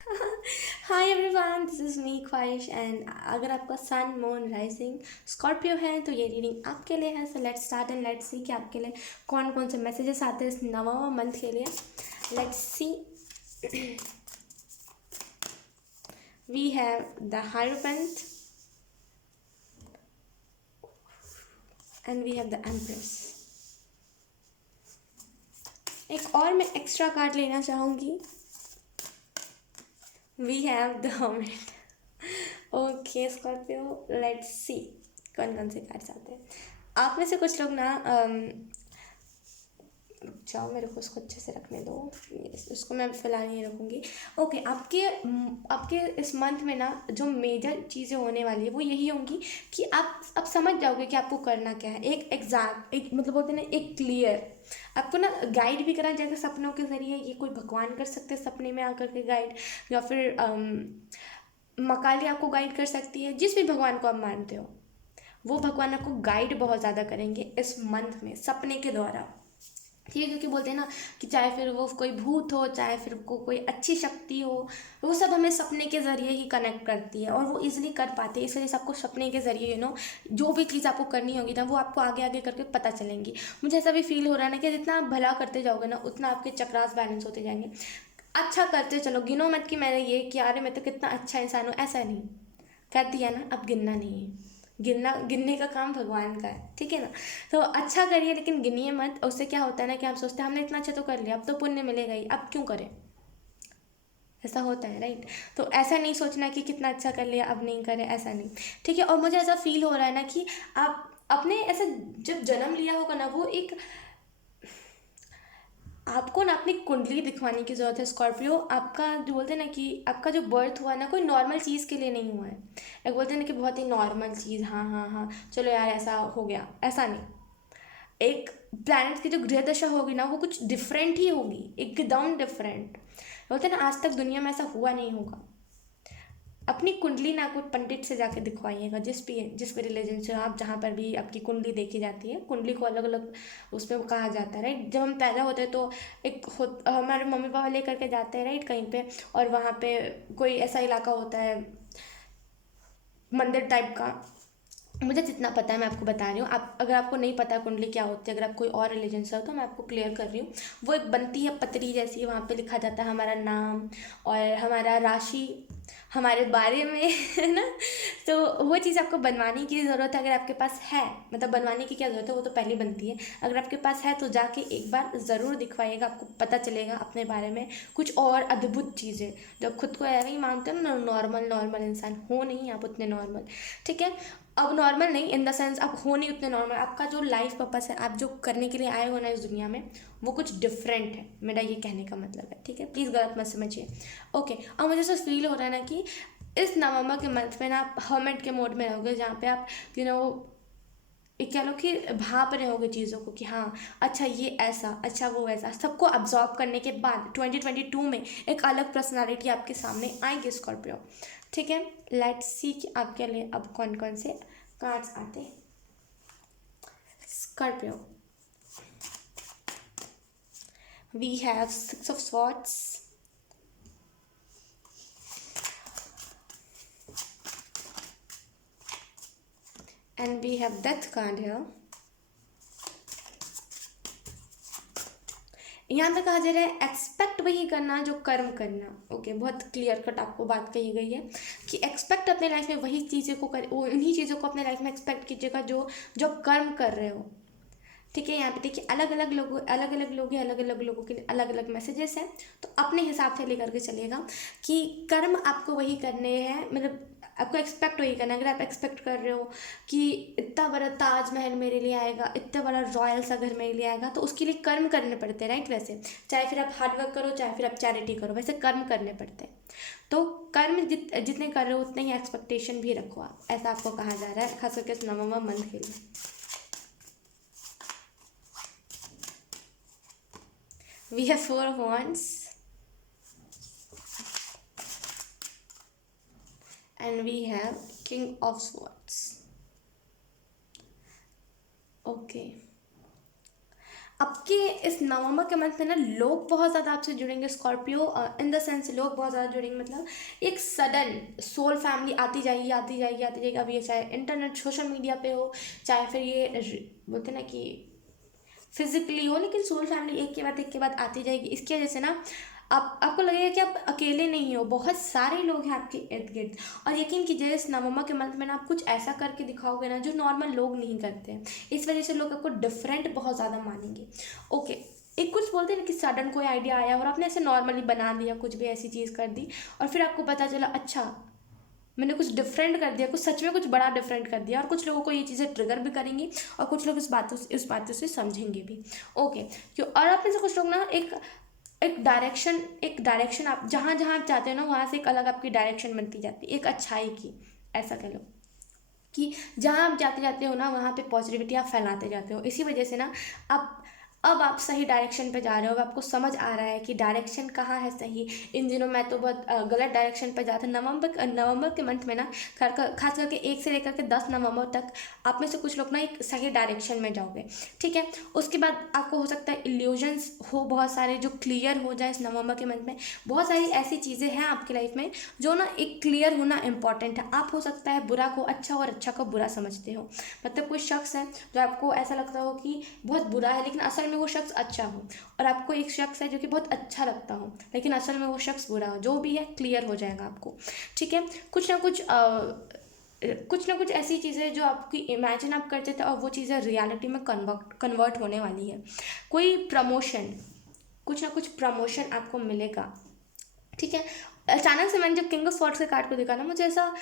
Hi everyone, this is me ख्वाहिश and अगर आपका सन मून राइजिंग स्कॉर्पियो है तो ये रीडिंग आपके लिए है। So let's start and let's see कि आपके लिए कौन कौन से मैसेजेस आते हैं इस नवंबर मंथ के लिए। Let's see. We have the hierophant and we have the empress. एक और मैं एक्स्ट्रा कार्ड लेना चाहूँगी। We have the hermit. Okay Scorpio, let's see कौन कौन से कार्ड्स आते हैं। आप में से कुछ लोग ना रुक जाओ, मेरे को उसको अच्छे से रखने दो। उसको मैं फ़िलहाल नहीं रखूँगी। ओके, आपके इस मंथ में ना जो मेजर चीज़ें होने वाली है वो यही होंगी कि आप अब समझ जाओगे कि आपको करना क्या है। एक एग्जैक्ट, एक मतलब बोलते हैं ना, एक क्लियर आपको ना गाइड भी करा जाएगा सपनों के ज़रिए। ये कोई भगवान कर सकते हैं सपने में आकर के गाइड, या फिर मकाली आपको गाइड कर सकती है। जिस भी भगवान को आप मानते हो वो भगवान आपको गाइड बहुत ज़्यादा करेंगे इस मंथ में सपने के द्वारा। ठीक है, क्योंकि बोलते हैं ना कि चाहे फिर वो कोई भूत हो, चाहे फिर को कोई अच्छी शक्ति हो, वो सब हमें सपने के ज़रिए ही कनेक्ट करती है और वो इजीली कर पाते हैं। इस वजह से आपको सपने के ज़रिए जो भी चीज़ आपको करनी होगी ना वो आपको आगे आगे करके पता चलेंगी। मुझे ऐसा भी फील हो रहा है ना कि जितना आप भला करते जाओगे ना उतना आपके चक्रास बैलेंस होते जाएंगे। अच्छा करते चलो, गिनो मत कि मैंने ये किया, अरे मैं तो कितना अच्छा इंसान हूँ, ऐसा नहीं। कर दिया ना, अब गिनना नहीं है। गिनने का काम भगवान का है, ठीक है ना। तो अच्छा करिए लेकिन गिनिए मत। उससे क्या होता है ना कि हम सोचते हैं हमने इतना अच्छा तो कर लिया, अब तो पुण्य मिलेगा ही, अब क्यों करें। ऐसा होता है, राइट। तो ऐसा नहीं सोचना कि कितना अच्छा कर लिया अब नहीं करें, ऐसा नहीं। ठीक है, और मुझे ऐसा फील हो रहा है ना कि आप अपने ऐसा जब जन्म लिया होगा ना, वो एक आपको ना अपनी कुंडली दिखवाने की ज़रूरत है स्कॉर्पियो। आपका जो बोलते हैं ना कि आपका जो बर्थ हुआ है ना कोई नॉर्मल चीज़ के लिए नहीं हुआ है। एक बोलते हैं ना कि बहुत ही नॉर्मल चीज़, हाँ हाँ हाँ चलो यार ऐसा हो गया, ऐसा नहीं। एक प्लैनेट की जो गृह दशा होगी ना वो कुछ डिफरेंट ही होगी, एकदम डिफरेंट। बोलते हैं ना आज तक दुनिया में ऐसा हुआ नहीं होगा। अपनी कुंडली ना कोई पंडित से जाके दिखवाइएगा। जिस भी रिलीजन से आप, जहाँ पर भी आपकी कुंडली देखी जाती है, कुंडली को अलग अलग उसमें वो कहा जाता है, राइट। जब हम पैदा होते हैं तो हमारे मम्मी पापा लेकर के जाते हैं, राइट, कहीं पे, और वहाँ पे कोई ऐसा इलाका होता है मंदिर टाइप का। मुझे जितना पता है मैं आपको बता रही हूँ। आप अगर आपको नहीं पता कुंडली क्या होती है, अगर आप कोई और रिलीजन से हो तो मैं आपको क्लियर कर रही हूँ। वो एक बनती है पतरी जैसी, वहाँ पे लिखा जाता है हमारा नाम और हमारा राशि, हमारे बारे में है ना। तो वो चीज़ आपको बनवाने की ज़रूरत है अगर आपके पास है। मतलब बनवाने की क्या ज़रूरत है, वो तो पहले बनती है। अगर आपके पास है तो जाके एक बार ज़रूर दिखवाइएगा, आपको पता चलेगा अपने बारे में कुछ और अद्भुत चीज़ें। जब खुद को ऐसे ही मानते हो ना नॉर्मल नॉर्मल इंसान, हो नहीं आप उतने नॉर्मल, ठीक है। अब नॉर्मल नहीं इन द सेंस आप हो नहीं उतने नॉर्मल। आपका जो लाइफ पर्पस है, आप जो करने के लिए आए हो ना इस दुनिया में, वो कुछ डिफरेंट है, मेरा ये कहने का मतलब है, ठीक है। प्लीज़ गलत मत समझिए। ओके, अब मुझे ऐसा फील हो रहा है ना कि इस नवंबर के मंथ में ना आप हर्मिट के मोड में रहोगे, जहाँ पे आप यू नो एक कह लो कि भाप रहे होगे चीज़ों को कि हाँ अच्छा ये ऐसा, अच्छा वो वैसा। सबको अब्जॉर्ब करने के बाद 2022 में एक अलग पर्सनालिटी आपके सामने आएगी स्कॉर्पियो, ठीक है। लेट्स सी कि आपके लिए अब कौन कौन से कार्ड्स आते हैं। Scorpio, we have six of swords, and we have death card here. यहाँ पे कहा जा रहा है एक्सपेक्ट वही करना जो कर्म करना। ओके, बहुत क्लियर कट आपको बात कही गई है कि एक्सपेक्ट अपने लाइफ में वही चीज़ों को कर, उन्हीं चीज़ों को अपने लाइफ में एक्सपेक्ट कीजिएगा जो जो कर्म कर रहे हो, ठीक है। यहाँ पे देखिए अलग अलग लोगों के लिए अलग अलग मैसेजेस हैं, तो अपने हिसाब से लेकर के चलिएगा कि कर्म आपको वही करने हैं। मतलब आपको एक्सपेक्ट वही करना है। अगर आप एक्सपेक्ट कर रहे हो कि इतना बड़ा ताजमहल मेरे लिए आएगा, इतना बड़ा रॉयल सा घर मेरे लिए आएगा, तो उसके लिए कर्म करने पड़ते हैं, राइट। वैसे चाहे फिर आप हार्ड वर्क करो, चाहे फिर आप चैरिटी करो, वैसे कर्म करने पड़ते हैं। तो कर्म जितने कर रहे हो उतने ही एक्सपेक्टेशन भी रखो आप, ऐसा आपको कहा जा रहा है खास करके इस नवंबर मंथ के लिए। We have four of wands and we have king of swords. Okay. अब आपके इस नवंबर के मंथ में ना लोग बहुत ज़्यादा आपसे जुड़ेंगे स्कॉर्पियो, इन द सेंस लोग बहुत ज़्यादा जुड़ेंगे, मतलब एक सडन सोल फैमिली आती जाएगी आती जाएगी आती जाएगी। अब ये चाहे इंटरनेट सोशल मीडिया पे हो, चाहे फिर ये बोलते ना कि फिजिकली हो, लेकिन सोल फैमिली एक के बाद आती जाएगी। इसकी वजह से ना आपको लगेगा कि आप अकेले नहीं हो, बहुत सारे लोग हैं आपके इर्द गिर्द। और यकीन कीजिए इस नवंबर के मंथ में ना आप कुछ ऐसा करके दिखाओगे ना जो नॉर्मल लोग नहीं करते हैं। इस वजह से लोग आपको डिफरेंट बहुत ज़्यादा मानेंगे। ओके, एक कुछ बोलते हैं ना कि सडन कोई आइडिया आया और आपने ऐसे नॉर्मली बना दिया, कुछ भी ऐसी चीज़ कर दी और फिर आपको पता चला अच्छा मैंने कुछ डिफरेंट कर दिया, कुछ सच में कुछ बड़ा डिफरेंट कर दिया। और कुछ लोगों को ये चीज़ें ट्रिगर भी करेंगी और कुछ लोग इस बातों से समझेंगे भी। ओके, क्यों? और आप में से कुछ लोग ना एक डायरेक्शन आप जहाँ जहाँ आप जाते हो ना वहाँ से एक अलग आपकी डायरेक्शन बनती जाती है, एक अच्छाई की, ऐसा कह लो कि जहाँ आप जाते जाते हो ना वहाँ पे पॉजिटिविटी आप फैलाते जाते हो। इसी वजह से ना आप अब आप सही डायरेक्शन पे जा रहे हो, अब आपको समझ आ रहा है कि डायरेक्शन कहाँ है सही। इन दिनों मैं तो बहुत गलत डायरेक्शन पे जाता। नवंबर के मंथ में ना खास करके 1 से लेकर के 10 नवंबर तक आप में से कुछ लोग ना एक सही डायरेक्शन में जाओगे, ठीक है। उसके बाद आपको हो सकता है इल्यूजन्स हो बहुत सारे जो क्लियर हो जाए इस नवंबर के मंथ में। बहुत सारी ऐसी चीज़ें हैं आपकी लाइफ में जो ना एक क्लियर होना इंपॉर्टेंट है। आप हो सकता है बुरा को अच्छा और अच्छा को बुरा समझते हो, मतलब कोई शख्स है जो आपको ऐसा लगता हो कि बहुत बुरा है लेकिन असल में वो शख्स अच्छा हो, और आपको एक शख्स है जो कि बहुत अच्छा लगता हो लेकिन असल में वो शख्स बुरा हो। जो भी है क्लियर हो जाएगा आपको, ठीक है। कुछ ना कुछ ऐसी चीज़ें जो आपकी इमेजिन आप करते थे और वो चीज़ें रियलिटी में कन्वर्ट होने वाली है। कोई प्रमोशन, कुछ ना कुछ प्रमोशन आपको मिलेगा, ठीक है। अचानक से मैंने जब किंग ऑफ स्वॉर्ड्स के कार्ड को देखा ना मुझे ऐसा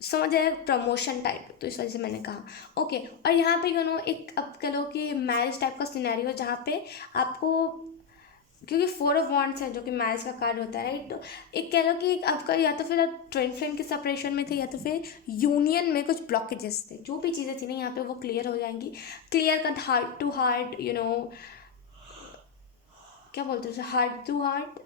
समझ आया प्रमोशन टाइप, तो इस वजह से मैंने कहा ओके। और यहाँ पे एक अब कह लो कि मैरिज टाइप का सिनेरियो जहाँ पे आपको, क्योंकि 4 ऑफ वॉन्ड्स है जो कि मैरिज का कार्ड होता है, राइट। तो एक कह लो कि आपका या तो फिर आप ट्विन फ्लेम के सेपरेशन में थे या तो फिर यूनियन में कुछ ब्लॉकेजेस थे। जो भी चीज़ें थी ना यहाँ पे वो क्लियर हो जाएंगी। Clear cut heart to heart, क्या बोलते हैं, हार्ट टू हार्ट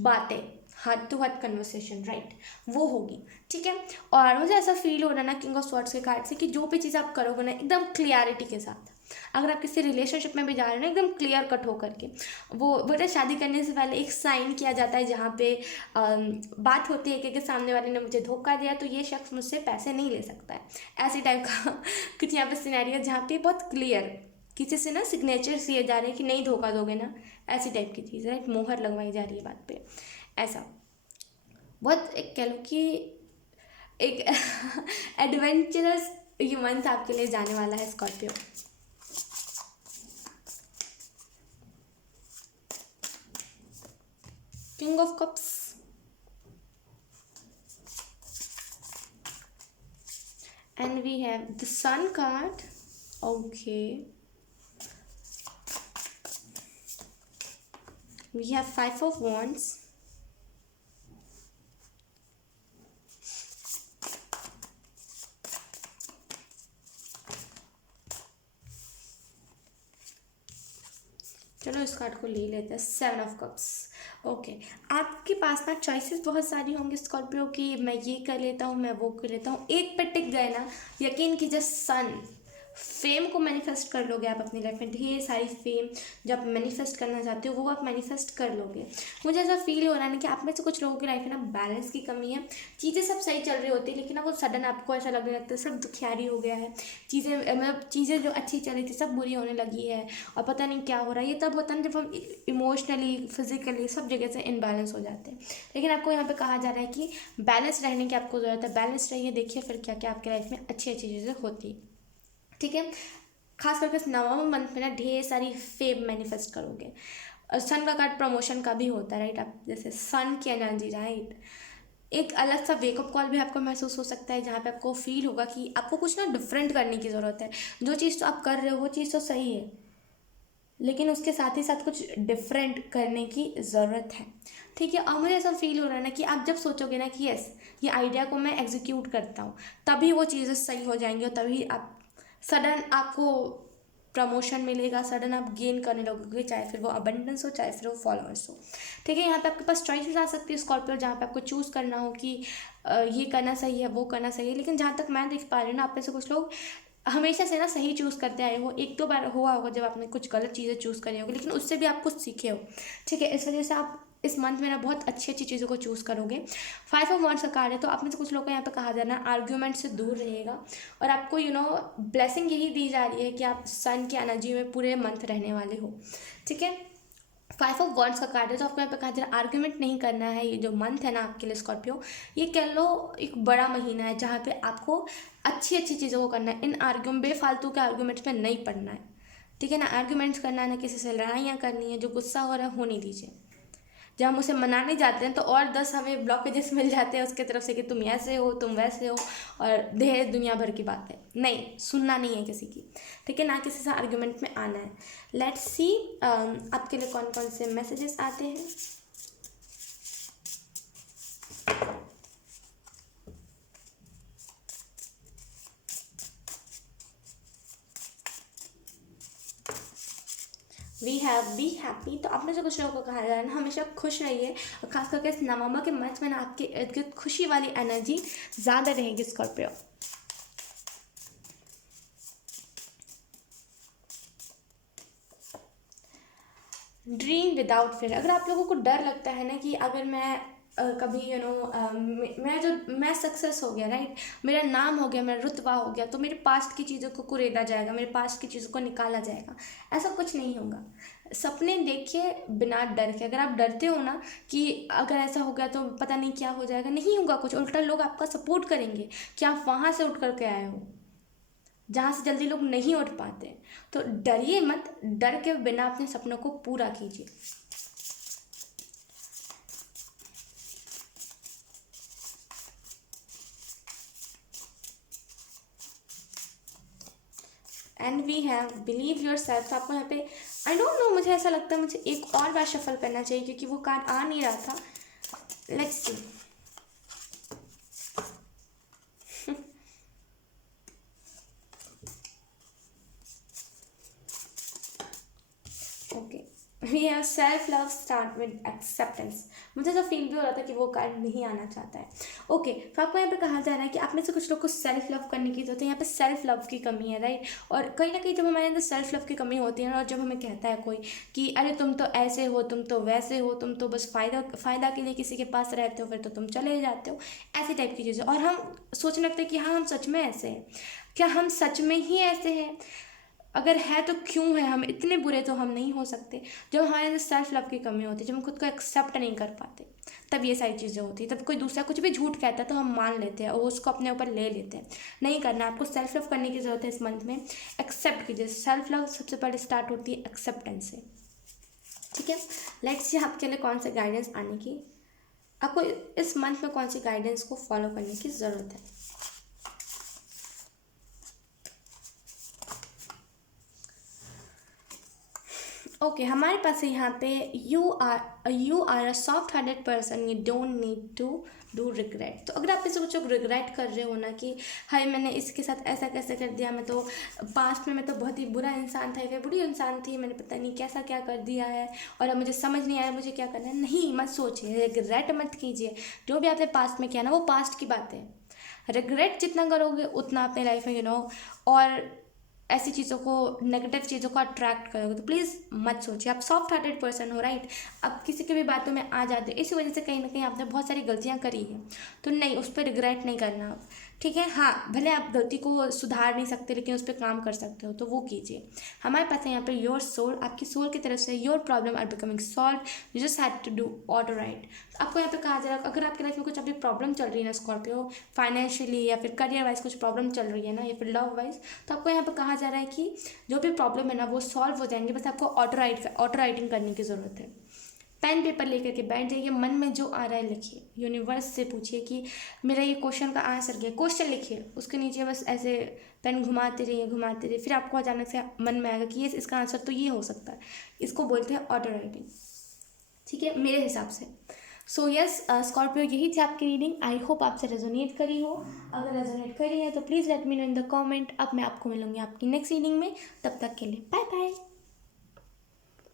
बातें, heart to heart conversation, right, वो होगी, ठीक है। और मुझे ऐसा फील हो रहा है ना किंग ऑफ स्वॉर्ड्स के कार्ड से कि जो भी चीज़ आप करोगे ना एकदम क्लियरिटी के साथ, अगर आप किसी रिलेशनशिप में भी जा रहे हो ना एकदम क्लियर कट होकर के, वो बोलते शादी करने से पहले एक साइन किया जाता है जहाँ पे बात होती है कि सामने वाले ने मुझे धोखा दिया तो ये शख्स मुझसे पैसे नहीं ले सकता है, ऐसे टाइप का कुछ यहाँ पे सिनेरियो जहाँ पे बहुत क्लियर किसी से ना सिग्नेचर दिए जा रहे हैं कि नहीं धोखा दोगे ना, ऐसी टाइप की चीज़, राइट, मोहर लगवाई जा रही है बात पे। ऐसा बहुत एक कह लो कि एक एडवेंचरस ये मंथ आपके लिए जाने वाला है Scorpio. King of cups and we have the sun card. Okay, we have 5 of wands, चलो इस कार्ड को ले लेते हैं, 7 ऑफ कप्स। ओके, आपके पास ना चॉइसेस बहुत सारी होंगी स्कॉर्पियो की, मैं ये कर लेता हूँ मैं वो कर लेता हूँ, एक पे टिक गए ना यकीन कीजिए सन फेम को मैनिफेस्ट कर लोगे आप अपनी लाइफ में। ढेर सारी फेम जो आप मैनिफेस्ट करना चाहते हो वो आप मैनिफेस्ट कर लोगे। मुझे ऐसा फील हो रहा है ना कि आप में से कुछ लोगों की लाइफ में ना बैलेंस की कमी है। चीज़ें सब सही चल रही होती है लेकिन ना वो सडन आपको ऐसा लगने लगता है सब दुखियारी हो गया है, चीज़ें मतलब चीज़ें जो अच्छी चल रही थी सब बुरी होने लगी है और पता नहीं क्या हो रहा है। ये तब होता है जब हम इमोशनली फिजिकली सब जगह से इनबैलेंस हो जाते हैं। लेकिन आपको यहाँ पे कहा जा रहा है कि बैलेंस रहने की आपको ज़रूरत है, बैलेंस रहिए, देखिए फिर क्या क्या आपकी लाइफ में अच्छी अच्छी चीज़ें होती, ठीक है। खास करके इस नवंबर मंथ में ना ढेर सारी फेम मैनिफेस्ट करोगे। सन का कार्ड प्रमोशन का भी होता है, राइट, आप जैसे सन की एनर्जी, राइट, एक अलग सा वेकअप कॉल भी आपको महसूस हो सकता है जहाँ पे आपको फील होगा कि आपको कुछ ना डिफरेंट करने की ज़रूरत है। जो चीज़ तो आप कर रहे हो वो चीज़ तो सही है लेकिन उसके साथ ही साथ कुछ डिफरेंट करने की ज़रूरत है, ठीक है। और मुझे ऐसा फील हो रहा है ना कि आप जब सोचोगे ना कि यस ये आइडिया को मैं एग्जीक्यूट करता हूँ तभी वो चीज़ें सही हो जाएंगी और तभी आप सडन आपको प्रमोशन मिलेगा, सडन आप गेन करने लगोगे, चाहे फिर वो अबंडेंस हो चाहे फिर वो फॉलोअर्स हो, ठीक है। यहाँ पे आपके पास चॉइसेस आ सकती है स्कॉर्पियो जहाँ पे आपको चूज़ करना हो कि ये करना सही है वो करना सही है। लेकिन जहाँ तक मैं देख पा रही हूँ ना आप में से कुछ लोग हमेशा से ना सही चूज़ करते आए हो। एक दो बार हुआ होगा जब आपने कुछ गलत चीज़ें चूज़ करी होगी, लेकिन उससे भी आप कुछ सीखे हो, ठीक है। इस वजह से आप इस मंथ में ना बहुत अच्छी अच्छी चीज़ों को चूज़ करोगे। 5 ऑफ वांड्स का कार्ड है, तो आप में से कुछ लोग को यहाँ पे कहा जा रहा है आर्ग्यूमेंट से दूर रहिएगा, और आपको ब्लेसिंग यही दी जा रही है कि आप सन की एनर्जी में पूरे मंथ रहने वाले हो, ठीक है। 5 ऑफ वर्ड्स का कार्ड है, तो आपको यहाँ पे कहा जा रहा है आर्ग्यूमेंट नहीं करना है। ये जो मंथ है ना आपके लिए स्कॉर्पियो, ये कह लो एक बड़ा महीना है जहाँ पे आपको अच्छी अच्छी चीज़ों को करना है। इन बेफालतू के आर्ग्यूमेंट्स में नहीं पड़ना है, ठीक है ना। आर्ग्यूमेंट्स करना है ना, किसी से लड़ाइयाँ करनी है, जो गुस्सा हो रहा है होने दीजिए। जब हम उसे मनाने जाते हैं तो और 10 हमें ब्लॉकेजेस मिल जाते हैं उसके तरफ से कि तुम ऐसे हो, तुम वैसे हो, और ढेर दुनिया भर की बातें। नहीं, सुनना नहीं है किसी की, ठीक है ना, किसी से आर्ग्यूमेंट में आना है। लेट्स सी आपके लिए कौन कौन से मैसेजेस आते हैं। वी हैव बी हैप्पी, तो आपने जो कुछ लोगों को कहा जा रहा है ना, हमेशा खुश रहिए, और खास करके इस नवंबर के मंथ में ना आपके इर्द गिर्द खुशी वाली एनर्जी ज़्यादा रहेगी स्कॉर्पियो। ड्रीम विदाउट फियर, अगर आप लोगों को डर लगता है ना कि अगर मैं कभी मैं सक्सेस हो गया, राइट, मेरा नाम हो गया, मेरा रुतबा हो गया, तो मेरे पास्ट की चीज़ों को कुरेदा जाएगा, मेरे पास्ट की चीज़ों को निकाला जाएगा, ऐसा कुछ नहीं होगा। सपने देखिए बिना डर के। अगर आप डरते हो ना कि अगर ऐसा हो गया तो पता नहीं क्या हो जाएगा, नहीं होगा कुछ, उल्टा लोग आपका सपोर्ट करेंगे कि आप वहाँ से उठ करके आए हो जहाँ से जल्दी लोग नहीं उठ पाते। तो डरिए मत, डर के बिना अपने सपनों को पूरा कीजिए। And we have believe yourself, तो आपको यहाँ पे आई डोंट नो, मुझे ऐसा लगता है मुझे एक और बार शफल करना चाहिए क्योंकि वो कार्ड आ नहीं रहा था। Let's see. Okay, we have self love start with acceptance. मुझे तो फील भी हो रहा था कि वो कार्ड नहीं आना चाहता है। ओके, तो आपको यहाँ पे कहा जा रहा है कि आप में से कुछ लोग को सेल्फ लव करने की जरूरत है। यहाँ पे सेल्फ लव की कमी है, राइट। और कहीं ना कहीं जब हमारे अंदर सेल्फ लव की कमी होती है ना, और जब हमें कहता है कोई कि अरे तुम तो ऐसे हो, तुम तो वैसे हो, तुम तो बस फ़ायदा के लिए किसी के पास रहते हो, फिर तो तुम चले जाते हो, ऐसी टाइप की चीज़ें, और हम सोचने लगते हैं कि हाँ हम सच में ऐसे हैं। क्या हम सच में ही ऐसे हैं? अगर है तो क्यों है? हम इतने बुरे तो हम नहीं हो सकते। जब हमारे अंदर सेल्फ लव की कमी होती है, जब हम खुद को एक्सेप्ट नहीं कर पाते, तब ये सारी चीज़ें होती है। तब कोई दूसरा कुछ भी झूठ कहता है तो हम मान लेते हैं और उसको अपने ऊपर ले लेते हैं। नहीं करना, आपको सेल्फ लव करने की ज़रूरत है इस मंथ में। एक्सेप्ट कीजिए। सेल्फ लव सबसे पहले स्टार्ट होती है एक्सेप्टेंस से, ठीक है। लेट्स सी आपके लिए कौन से गाइडेंस आने की, आपको इस मंथ में कौन सी गाइडेंस को फॉलो करने की ज़रूरत है। ओके, हमारे पास है यहाँ पे you are a soft hearted person, you don't need to do regret. तो अगर आप इसे कुछ रिग्रेट कर रहे हो ना कि हाय मैंने इसके साथ ऐसा कैसे कर दिया, मैं तो पास्ट में मैं तो बहुत ही बुरा इंसान था, या बुरी इंसान थी, मैंने पता नहीं कैसा क्या कर दिया है और अब मुझे समझ नहीं आया मुझे क्या करना है, नहीं मत सोचिए, रिग्रेट मत कीजिए। जो भी आपने पास्ट में किया ना वो पास्ट की बात है। रिग्रेट जितना करोगे उतना अपने लाइफ में और ऐसी चीज़ों को, नेगेटिव चीज़ों को अट्रैक्ट करोगे। तो प्लीज़ मत सोचिए। आप सॉफ्ट हार्टेड पर्सन हो, राइट। अब किसी की भी बातों में आ जाते हो, इसी वजह से कहीं ना कहीं आपने बहुत सारी गलतियाँ करी हैं, तो नहीं, उस पर रिग्रेट नहीं करना आप, ठीक है। हाँ, भले आप गलती को सुधार नहीं सकते लेकिन उस पर काम कर सकते हो, तो वो कीजिए। हमारे पास है यहाँ पे योर सोल, आपकी सोल की तरफ से your problem are becoming solve, you just had to do auto write. आपको यहाँ पे कहा जा रहा है अगर आपकी लाइफ में कुछ अभी प्रॉब्लम चल रही है ना स्कॉर्पियो, फाइनेंशियली या फिर करियर वाइज कुछ प्रॉब्लम चल रही है ना, या फिर लव वाइज, तो आपको यहाँ पे कहा जा रहा है कि जो भी प्रॉब्लम है ना वो सॉल्व हो जाएंगे, बस आपको ऑटो राइटिंग करने की ज़रूरत है। पेन पेपर लेकर के बैठ जाइए, मन में जो आ रहा है लिखिए, यूनिवर्स से पूछिए कि मेरा ये क्वेश्चन का आंसर क्या है, क्वेश्चन लिखिए, उसके नीचे बस ऐसे पेन घुमाते रहिए, फिर आपको अचानक से मन में आएगा कि ये इसका आंसर तो ये हो सकता है। इसको बोलते हैं ऑटो राइटिंग, ठीक है, मेरे हिसाब से। सो यस स्कॉर्पियो, यही थी आपकी रीडिंग। आई होप आपसे रेजोनेट करी हो। अगर रेजोनेट करी है तो please let me know in the comment. अब मैं आपको मिलूंगी आपकी नेक्स्ट रीडिंग में, तब तक के लिए बाय बाय।